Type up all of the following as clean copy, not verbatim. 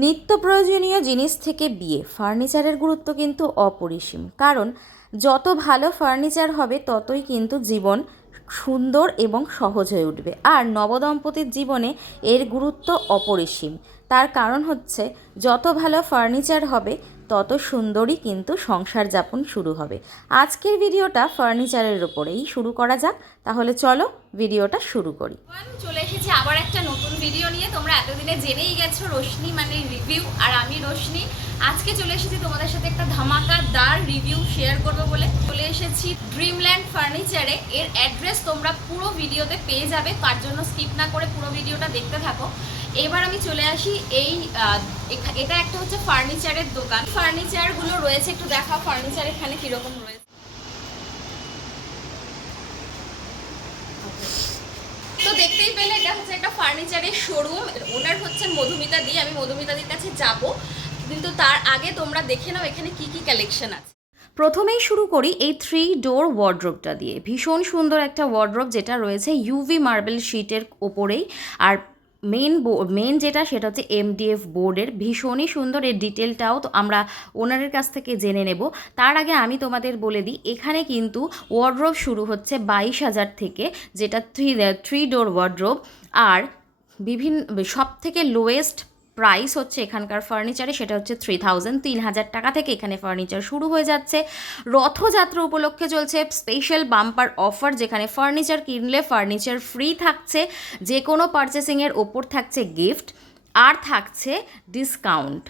নিত্য প্রয়োজনীয় জিনিস থেকে বিয়ে ফার্নিচারের গুরুত্ব কিন্তু অপরিসীম। কারণ যত ভালো ফার্নিচার হবে ততই কিন্তু জীবন সুন্দর এবং সহজ হয়ে উঠবে। আর নবদম্পতির জীবনে এর গুরুত্ব অপরিসীম। তার কারণ হচ্ছে যত ভালো ফার্নিচার হবে তত সুন্দরই কিন্তু সংসার যাপন শুরু হবে। আজকের ভিডিওটা ফার্নিচারের ওপরেই শুরু করা যাক। তাহলে চলো ভিডিওটা শুরু করি। চলে এসেছি আবার একটা নতুন ভিডিও নিয়ে। তোমরা এতদিনে জেনেই গেছো রোশনি মানে রিভিউ, আর আমি রোশনি। আজকে চলে এসেছি তোমাদের সাথে একটা ধামাকাদার রিভিউ শেয়ার করবো বলে। চলে এসেছি ড্রিমল্যান্ড ফার্নিচারে। এর অ্যাড্রেস তোমরা পুরো ভিডিওতে পেয়ে যাবে, তার জন্য স্কিপ না করে পুরো ভিডিওটা দেখতে থাকো। এবার আমি চলে আসি এটা একটা হচ্ছে ফার্নিচারের দোকান। ফার্নিচারগুলো রয়েছে একটু দেখাও, ফার্নিচার এখানে কিরকম রয়েছে। তো দেখতেই পেলে এটা হচ্ছে একটা ফার্নিচারের শোরুম। ওনার হচ্ছেন মধুমিতা দি। আমি মধুমিতা দির কাছে যাব, কিন্তু তার আগে তোমরা দেখে নাও এখানে কি কি কালেকশন আছে। প্রথমেই শুরু করি এই 3 ডোর ওয়ার্ড্রোবটা দিয়ে। ভীষণ সুন্দর একটা ওয়ার্ড্রোব, যেটা রয়েছে ইউভি মার্বেল শিটের ওপরেই। আর মেন যেটা সেটা হচ্ছে এমডিএফ বোর্ডের। ভীষণই সুন্দর। এর ডিটেলটাও তো আমরা ওনারের কাছ থেকে জেনে নেব। তার আগে আমি তোমাদের বলে দিই, এখানে কিন্তু ওয়ার্ড্রোব শুরু হচ্ছে 22,000 থেকে, যেটা থ্রি ডোর ওয়ার্ড্রোব। আর সব থেকে লোয়েস্ট প্রাইস হচ্ছে এখানকার ফার্নিচারে, সেটা হচ্ছে 3,000 টাকা থেকে এখানে ফার্নিচার শুরু হয়ে যাচ্ছে। রথযাত্রা উপলক্ষে চলছে স্পেশাল বাম্পার অফার, যেখানে ফার্নিচার কিনলে ফার্নিচার ফ্রি থাকছে, যে কোনো পারচেসিংয়ের ওপর থাকছে গিফট, আর থাকছে ডিসকাউন্ট।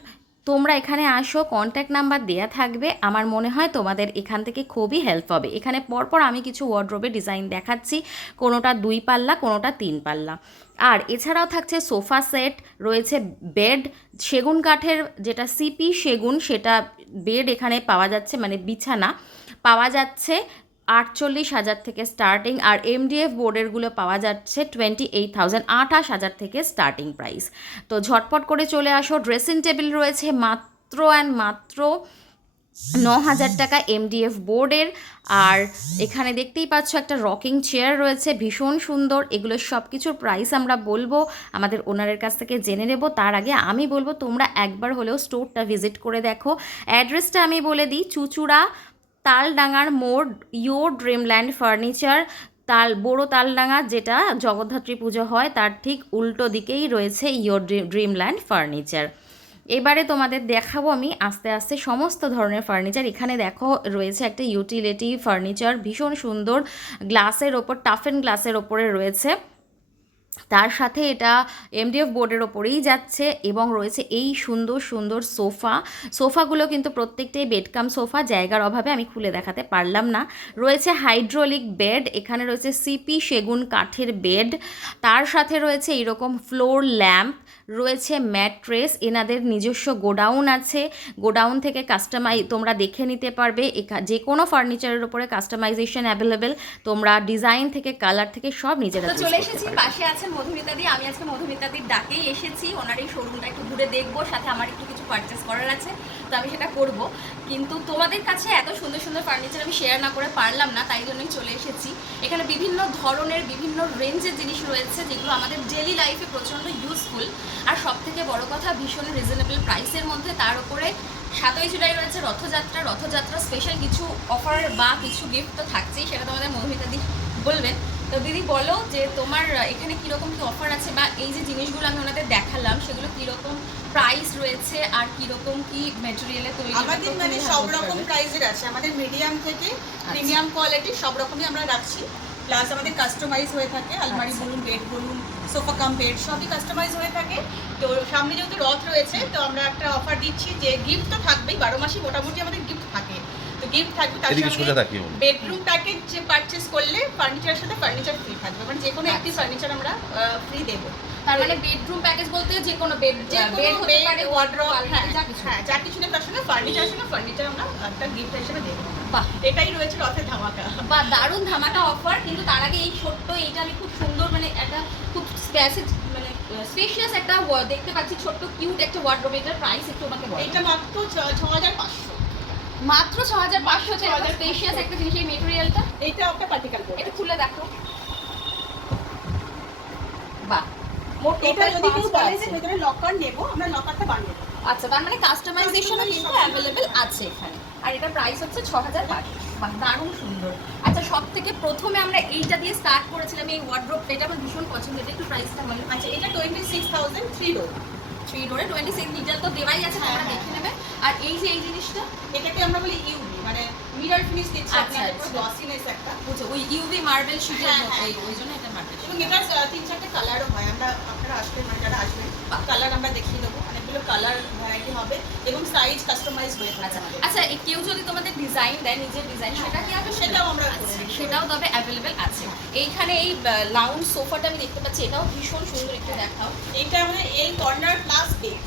তোমরা এখানে আসো, কন্ট্যাক্ট নাম্বার দেওয়া থাকবে। আমার মনে হয় তোমাদের এখান থেকে খুবই হেল্প হবে। এখানে পরপর আমি কিছু ওয়ার্ড্রোবের ডিজাইন দেখাচ্ছি, কোনোটা 2 পাল্লা, কোনোটা 3 পাল্লা। আর এছাড়াও থাকছে সোফা সেট, রয়েছে বেড, সেগুন কাঠের যেটা সিপি সেগুন, সেটা বেড এখানে পাওয়া যাচ্ছে, মানে বিছানা পাওয়া যাচ্ছে 48,000 থেকে স্টার্টিং। আর এমডিএফ বোর্ডেরগুলো পাওয়া যাচ্ছে 28,000 থেকে স্টার্টিং প্রাইস। তো ঝটপট করে চলে আসো। ড্রেসিং টেবিল রয়েছে মাত্র 9,000 টাকা এমডিএফ বোর্ডের। আর এখানে দেখতেই পাচ্ছ একটা রকিং চেয়ার রয়েছে, ভীষণ সুন্দর। এগুলো সব কিছুর প্রাইস আমরা বলবো, আমাদের ওনারের কাছ থেকে জেনে নেব। তার আগে আমি বলবো তোমরা একবার হলেও স্টোরটা ভিজিট করে দেখো। অ্যাড্রেসটা আমি বলে দিই, চুচুড়া তালডাঙ্গার মোড়, ইয়োর ড্রিমল্যান্ড ফার্নিচার। বড় তালডাঙ্গা, যেটা জগদ্ধাত্রী পুজো হয় তার ঠিক উল্টো দিকেই রয়েছে ইয়োর ড্রিমল্যান্ড ফার্নিচার। এবারে তোমাদের দেখাবো আমি আস্তে আস্তে সমস্ত ধরনের ফার্নিচার। এখানে দেখো রয়েছে একটা ইউটিলিটি ফার্নিচার, ভীষণ সুন্দর, গ্লাসের ওপর, টাফেন গ্লাসের ওপরে রয়েছে। তার সাথে এটা এমডিএফ বোর্ডের ওপরেই যাচ্ছে, এবং রয়েছে এই সুন্দর সুন্দর সোফাগুলো কিন্তু প্রত্যেকটাই বেডকাম সোফা, জায়গার অভাবে আমি খুলে দেখাতে পারলাম না। রয়েছে হাইড্রোলিক বেড, এখানে রয়েছে সিপি সেগুন কাঠের বেড, তার সাথে রয়েছে এইরকম ফ্লোর ল্যাম্প, রয়েছে ম্যাট্রেস। এনাদের নিজস্ব গোডাউন আছে, গোডাউন থেকে তোমরা দেখে নিতে পারবে। যে কোনো ফার্নিচারের উপরে কাস্টমাইজেশন অ্যাভেলেবেল, তোমরা ডিজাইন থেকে কালার থেকে সব নিজেরা চলে এসেছি। পাশে আছেন মধুমিতা দি। আমি আজকে মধুমিতা দির ডাকেই এসেছি। ওনার এই শোরুমটা একটু ঘুরে দেখবো, সাথে আমার একটু কিছু পারচেস করার আছে, তো আমি সেটা করব। কিন্তু তোমাদের কাছে এত সুন্দর সুন্দর ফার্নিচার আমি শেয়ার না করে পারলাম না, তাই জন্যই চলে এসেছি। এখানে বিভিন্ন ধরনের বিভিন্ন রেঞ্জের জিনিস রয়েছে, যেগুলো আমাদের ডেলি লাইফে প্রচণ্ড ইউজফুল। আর সব থেকে বড় কথা, ভীষণ রিজনেবল প্রাইসের মধ্যে। তার উপরে 7ই জুলাই রয়েছে রথযাত্রা স্পেশাল কিছু অফার বা কিছু গিফট তো থাকছেই, সেটা তোমাদের মধুমিতা দি বলবেন। তো দিদি বলো যে তোমার এখানে কীরকম কী অফার আছে, বা এই যে জিনিসগুলো আমি ওনাদের দেখালাম সেগুলো কীরকম প্রাইস রয়েছে, আর কীরকম কী ম্যাটেরিয়ালে তৈরি। আমাদের মানে সব রকম প্রাইসের আছে, আমাদের মিডিয়াম থেকে প্রিমিয়াম কোয়ালিটি সব রকমই আমরা রাখছি। প্লাস আমাদের কাস্টমাইজ হয়ে থাকে, আলমারি বলুন, বেড বলুন, সোফা কাম বেড সবই কাস্টমাইজ হয়ে থাকে। তো সামনে যেহেতু রথ রয়েছে, তো আমরা একটা অফার দিচ্ছি যে গিফট তো থাকবেই, 12 মাসই মোটামুটি আমাদের গিফট থাকে। তো গিফট থাকবে, তার সঙ্গে বেডরুম প্যাকেজ যে পারচেস করলে ফার্নিচারের সাথে ফার্নিচার ফ্রি থাকবে, মানে যে কোনো একটি ফার্নিচার আমরা ফ্রি দেবো। তার মানে বেডরুম প্যাকেজ বলতে যে কোনো বেড হতে পারে, ওয়ার্ড্রোব, যা কিছু নেই, তার সঙ্গে ফার্নিচার আমরা একটা গিফট হিসেবে দেবো। বাহ, এটাই রয়েছে রথের ধামাকা। বা দারুণ ধামাকা অফার। কিন্তু তার আগে এই ছোট্ট এইটা আমি খুব সুন্দর, মানে একটা খুব স্পেশিয়াস একটা দেখতে পাচ্ছি, ছোট্ট কিউট একটা ওয়ার্ড্রোব। এটার প্রাইস একটু আমাকে বলো। এটা মাত্র 6,500। মাত্র 6,500 টাকা স্পেশিয়াস একটা জিনিস। এই মেটেরিয়ালটা, এইটা একটা পার্টিকেল বোর্ড, এটা খুলে দেখো। বাহ, মোট এটা total যদি কেউ 5টা বলে যে আছে। ভেতরে লকার নেব, আমরা লকারটা বানিয়ে দেবো। আচ্ছা, তার মানে কাস্টমাইজেশনও কিন্তু অ্যাভেলেবেল আছে এখানে। আর এটা প্রাইস হচ্ছে 6500। বাহ, দারুণ সুন্দর। আচ্ছা, সব থেকে প্রথমে আমরা এইটা দিয়ে স্টার্ট করেছিলাম, এই ওয়ার্ড্রোবটা, এটা আমার ভীষণ পছন্দ। এটা একটু প্রাইসটা বলো। আচ্ছা, এটা 26,000 3 ডোর। 3 ডোরে 26 ডিটেল তো দেওয়াই আছে, হ্যাঁ, তোমরা হ্যাঁ। দেখে নেবে। আর এই যে এই জিনিসটা, এটাকে আমরা বলি ইউভি, মানে মিরর ফিনিশ দিচ্ছি আচ্ছা, আপনাদের, আচ্ছা। পুরো গ্লসিনেস একটা। বুঝছো, ওই ইউভি মার্বেল শিটের হ্যাঁ, মতো, হ্যাঁ, ওই জন্য এটা মার্বেল এবং এটার 3-4টে কালারও হয়। আপনারা আসবেন, মানে যারা আসবেন, কালার আমরা দেখিয়ে দেবো। অনেকগুলো কালার ভ্যারাইটি হবে এবং সাইজ কাস্টমাইজ হয়ে থাকে আচ্ছা আমাদের। আচ্ছা, কেউ যদি তোমাদের ডিজাইন দেয়, নিজের ডিজাইন, সেটা কি হবে? সেটাও আমরা করে আচ্ছা, দিই। সেটাও তবে অ্যাভেলেবেল আছে। এইখানে এই লাউঞ্জ সোফাটা আমি দেখতে পাচ্ছি, এটাও ভীষণ সুন্দর, একটু দেখাও। এইটা আমাদের এই কর্নার প্লাস বেড।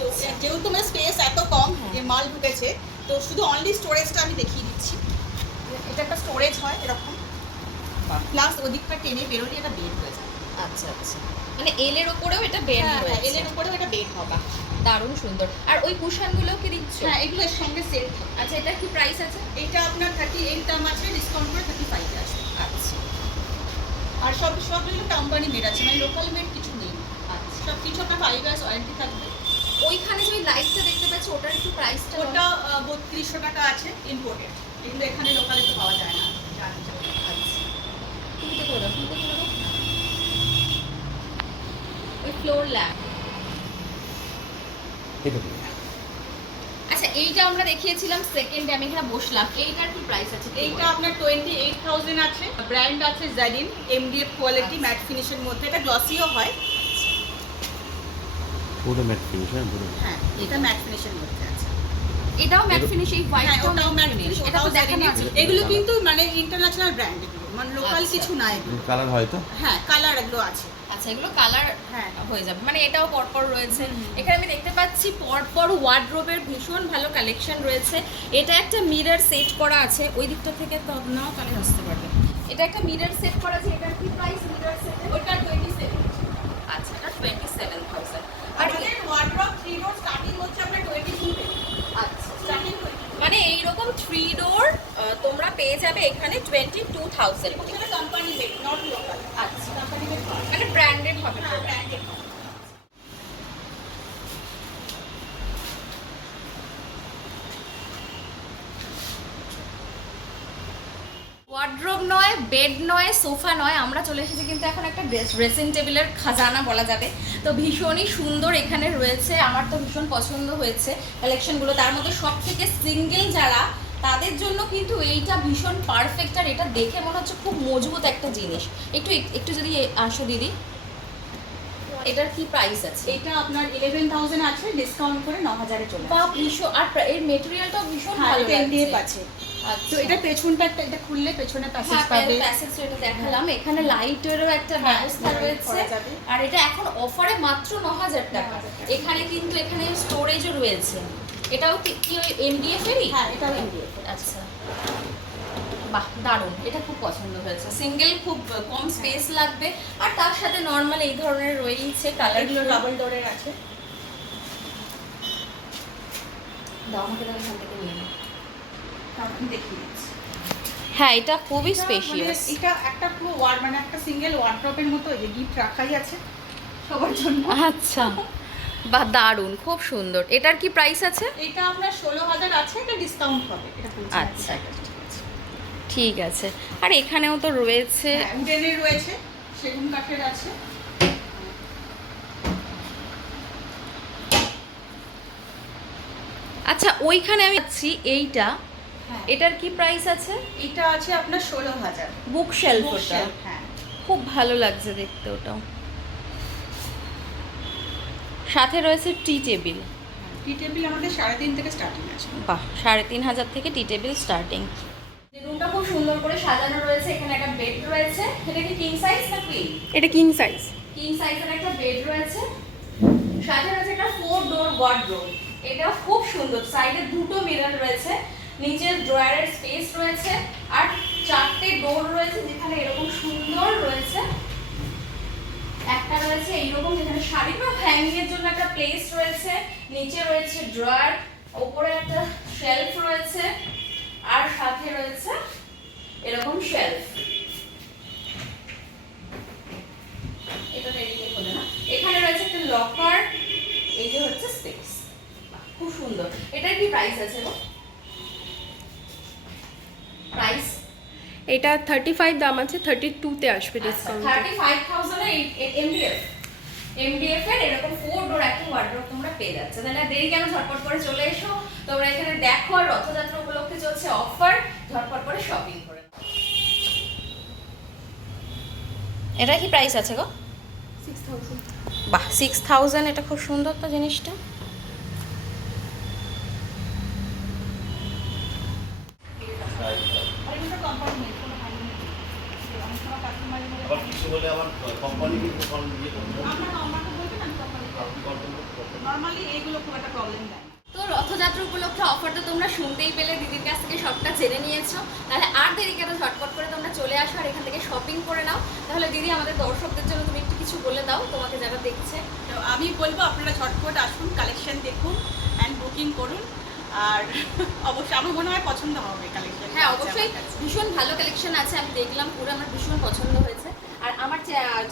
তো আচ্ছা। যেহেতু আমাদের স্পেস এত কম, যে মাল ঢুকেছে, তো শুধু অনলি স্টোরেজটা আমি দেখিয়ে দিচ্ছি। এটা একটা স্টোরেজ হয় এরকম, প্লাস ওদিকটা টেনে বেরোলে এটা বেড হয়ে যায়। আচ্ছা আচ্ছা, মানে এলের ওপরেও এটা বেড হ্যাঁ, রয়েছে। এলের উপরেও এটা বেড হবে। দারুণ সুন্দর। আর ওই কুশনগুলোও কি দিচ্ছ? হ্যাঁ, এগুলো এর সঙ্গে সেট থাকে। আচ্ছা, এটা কি প্রাইস আছে? এইটা আপনার 38 দাম আছে, ডিসকাউন্ট করে 35 আছে। আচ্ছা আর সবগুলো কোম্পানি মেড আছে, মানে লোকাল মেড কিছু নেই। আচ্ছা, সব কিছু আপনার 5 ইয়ার্স ওয়ারেন্টি থাকবে। ওইখানে যে ওই লাইটটা দেখতে পাচ্ছি, ওটার একটু প্রাইসটা ওটা 3200 টাকা আছে, ইম্পোর্টেড। এগুলো এখানে লোকালে তো পাওয়া যায় না। কিনতে করে দাও, কিনতে করে দাও। ওই ফ্লোর ল্যাম্প। আচ্ছা, এইটা আমরা দেখিয়েছিলাম সেকেন্ডে, আমি এখানে বসলাম। এইটার কি প্রাইস আছে? এইটা আপনার 28,000 আছে। ব্র্যান্ড আছে জারিন, এমডিএফ কোয়ালিটি, ম্যাট ফিনিশের মধ্যে। এটা গ্লসিও হয়। পুরো ম্যাট ফিনিশ, হ্যাঁ পুরো। হ্যাঁ, এটা ম্যাট ফিনিশের মধ্যে আছে। এটাও ম্যাট ফিনিশ, এই হ্যাঁ, হোয়াইটটাও ওটাও ম্যাট ফিনিশ, এটা তো ওটাও দেখানো জারিন। আছে। এগুলো কিন্তু মানে ইন্টারন্যাশনাল ব্র্যান্ড, এগুলো মানে লোকাল আচ্ছা। কিছু না এগুলো। কালার হয় তো? হ্যাঁ, কালার এগুলো আছে। আচ্ছা, এগুলো কালার হ্যাঁ। হয়ে যাবে, মানে এটাও পরপর রয়েছে। এখানে আমি দেখতে পাচ্ছি পরপর ওয়ার্ড্রোবের ভীষণ ভালো কালেকশন রয়েছে। এটা একটা মিরর সেট করা আছে, ওই দিকটা থেকে তো নাও, তাহলে বুঝতে পারবে। এটা একটা মিরর সেট করা আছে, এটার কি প্রাইস মিরর সেটের? ওটা 27। আচ্ছা, এটা 27,000। আর আর আমাদের ওয়ার্ড্রপ 3 ডোর স্টার্টিং হচ্ছে আপনার 22 থেকে। আচ্ছা, স্টার্টিং 22। মানে এইরকম 3 ডোর তোমরা পেয়ে যাবে এখানে 22,000। সেটা কোম্পানি মেড, নট লোকাল। আচ্ছা, কোম্পানি মেড হয়। মানে ব্র্যান্ডেড হবে। হ্যাঁ, ব্র্যান্ডেড। ওয়ার্ড্রোব নয়, বেড নয়, সোফা নয়, আমরা চলে এসেছি কিন্তু এখন একটা ড্রেসিং টেবিলের খাজানা বলা যাবে। তো ভীষণই সুন্দর এখানে রয়েছে, আমার তো ভীষণ পছন্দ হয়েছে কালেকশনগুলো। তার মধ্যে সব থেকে সিঙ্গেল যারা, তাদের জন্য কিন্তু এইটা ভীষণ পারফেক্ট। আর এটা দেখে মনে হচ্ছে খুব মজবুত একটা জিনিস। একটু একটু যদি আসো দিদি, এটার কি প্রাইস আছে? এটা আপনার 11,000 আছে, ডিসকাউন্ট করে 9,000 এ চলে বা আসবে। ভীষণ, আর এর মেটেরিয়ালটাও ভীষণ হ্যাঁ, ভালো এটা MDF লাগছে। আছে। আচ্ছা। তো এটা পেছনটা এটা খুললে পেছনে প্যাসেজ হ্যাঁ, পাবে। প্যাসেজ এটা দেখালাম। এখানে লাইটেরও একটা হ্যাঁ, ব্যবস্থা light রয়েছে। করা যাবে। আর এটা এখন অফারে মাত্র 9,000 টাকা। 9,000 টাকা। এখানে কিন্তু এখানে স্টোরেজও রয়েছে। এটাও কি ওই এমডিএফ এরই? হ্যাঁ, এটাও MDF। আচ্ছা, বাহ, দারুণ। এটা খুব পছন্দ হয়েছে। সিঙ্গেল, খুব কম স্পেস লাগবে। আর তার সাথে নর্মাল এই ধরনের রয়েছে কালারগুলো। এগুলো ডাবল ডোরের আছে। দাও আমাকে, তাহলে এখান থেকে নিয়ে নাও। আমি দেখিয়ে দিচ্ছি। হ্যাঁ, এটা খুবই এটা স্পেশিয়াস। মানে এটা একটা পুরো মানে একটা সিঙ্গেল ওয়ার্ড্রপের মতো, এই যে গিফট রাখাই আছে সবার জন্য। আচ্ছা, বাহ, দারুণ, খুব সুন্দর। এটার কি প্রাইস আছে? এটা আপনার 16,000 আছে, এটা ডিসকাউন্ট হবে। এটা আচ্ছা, ঠিক আছে। আর এখানেও তো রয়েছে। হ্যাঁ, উডেনের রয়েছে, সেগুন কাঠের আছে। আচ্ছা, ওইখানে আমি পাচ্ছি এইটা, হ্যাঁ, এটার কি প্রাইস আছে? এটা আছে আপনার 16,000। বুক শেলফ ওটা, Bookshelf, হ্যাঁ। খুব ভালো লাগছে দেখতে ওটাও। সাথে রয়েছে টি টেবিল। টি টেবিল আমাদের 3.5 থেকে স্টার্টিং আছে। বাহ, 3,500 থেকে টি টেবিল স্টার্টিং। রুমটা খুব সুন্দর করে সাজানো রয়েছে। এখানে একটা বেড রয়েছে। এটা কি কিং সাইজ না কুইন? এটা কিং সাইজ। কিং সাইজের একটা বেড রয়েছে। সাথে রয়েছে একটা 4 ডোর ওয়ার্ডরোব। এটা খুব সুন্দর। সাইডে দুটো মিরর রয়েছে, নিচে ড্রয়ারের স্পেস রয়েছে, আর 4টে ডোর রয়েছে যেখানে এরকম সুন্দর রয়েছে। একটা রয়েছে এইরকম, যেখানে শাড়ি বা হ্যাঙ্গিং এর জন্য একটা প্লেস রয়েছে। নিচে রয়েছে ড্রয়ার, উপরে একটা শেলফ রয়েছে, আর সাথে রয়েছে এরকম শেলফ। এটা রেডি হয়ে না। এখানে রয়েছে একটা লকার, এই যে হচ্ছে স্পেস, খুব সুন্দর। এটার কি প্রাইস আছে গো? প্রাইস এটা 35 দাম আছে, 32 তে আসবে ডিসকাউন্ট। 35,000 এর এমডিএফ এর এরকম 4 ডোর একটা ওয়ার্ডরোব তোমরা পেয়ে যাচ্ছ। তাহলে দেরি কেন, ঝটপট করে চলে এসো তোমরা এখানে দেখো। আর রথযাত্রা উপলক্ষে চলছে অফার, ঝটপট করে শপিং করে। এটা কি প্রাইস আছে গো? 6000। বাহ, 6000, এটা খুব সুন্দর তো জিনিসটা। আর এগুলো কম্পার্টমেন্ট কোনো ভালো নেই, অনেক সময় কাস্টমাইজ আবার কিছু বলে আবার কোম্পানি কিন্তু ফোন দিয়ে করতে হবে। আপনারা আমাকে বলবেন, আমি কোম্পানি আপনি কন্ট্রোল করতে পারবেন। নর্মালি এইগুলো খুব একটা প্রবলেম দেয় না। তো রথযাত্রা উপলক্ষে অফার তো তোমরা শুনতেই পেলে, দিদির কাছ থেকে সবটা জেনে নিয়েছো। তাহলে আর দেরি কেন, ঝটপট করে তোমরা চলে আসো আর এখান থেকে শপিং করে নাও। তাহলে দিদি আমাদের দর্শকদের জন্য তুমি একটু কিছু বলে দাও, তোমাকে যারা দেখছে। তো আমি বলবো আপনারা ঝটপট আসুন, কালেকশন দেখুন অ্যান্ড বুকিং করুন। আর অবশ্যই আমার মনে হয় পছন্দ হবে কালেকশন। হ্যাঁ অবশ্যই, ভীষণ ভালো কালেকশন আছে, আমি দেখলাম পুরো, আমার ভীষণ পছন্দ হয়েছে। আর আমার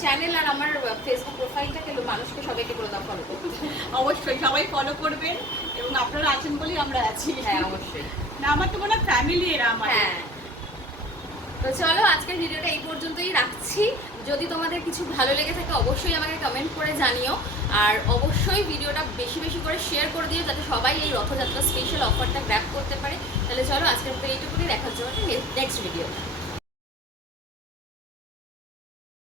চ্যানেল আর আমার ফেসবুক প্রোফাইলটাকে মানুষকে সবাইকে বলে দাও ফলো করতে। অবশ্যই সবাই ফলো করবেন, এবং আপনারা আছেন বলেই আমরা আছি। হ্যাঁ অবশ্যই। না, আমার তো মনে হয় ফ্যামিলি এরা আমার। হ্যাঁ, তো চলো আজকের ভিডিওটা এই পর্যন্তই রাখছি। যদি তোমাদের কিছু ভালো লেগে থাকে অবশ্যই আমাকে কমেন্ট করে জানিও। আর অবশ্যই ভিডিওটা বেশি বেশি করে শেয়ার করে দিও, যাতে সবাই এই রথযাত্রা স্পেশাল অফারটা গ্র্যাব করতে পারে। তাহলে চলো আজকের মতো এইটুকুনি, দেখা হচ্ছে নেক্সট ভিডিও।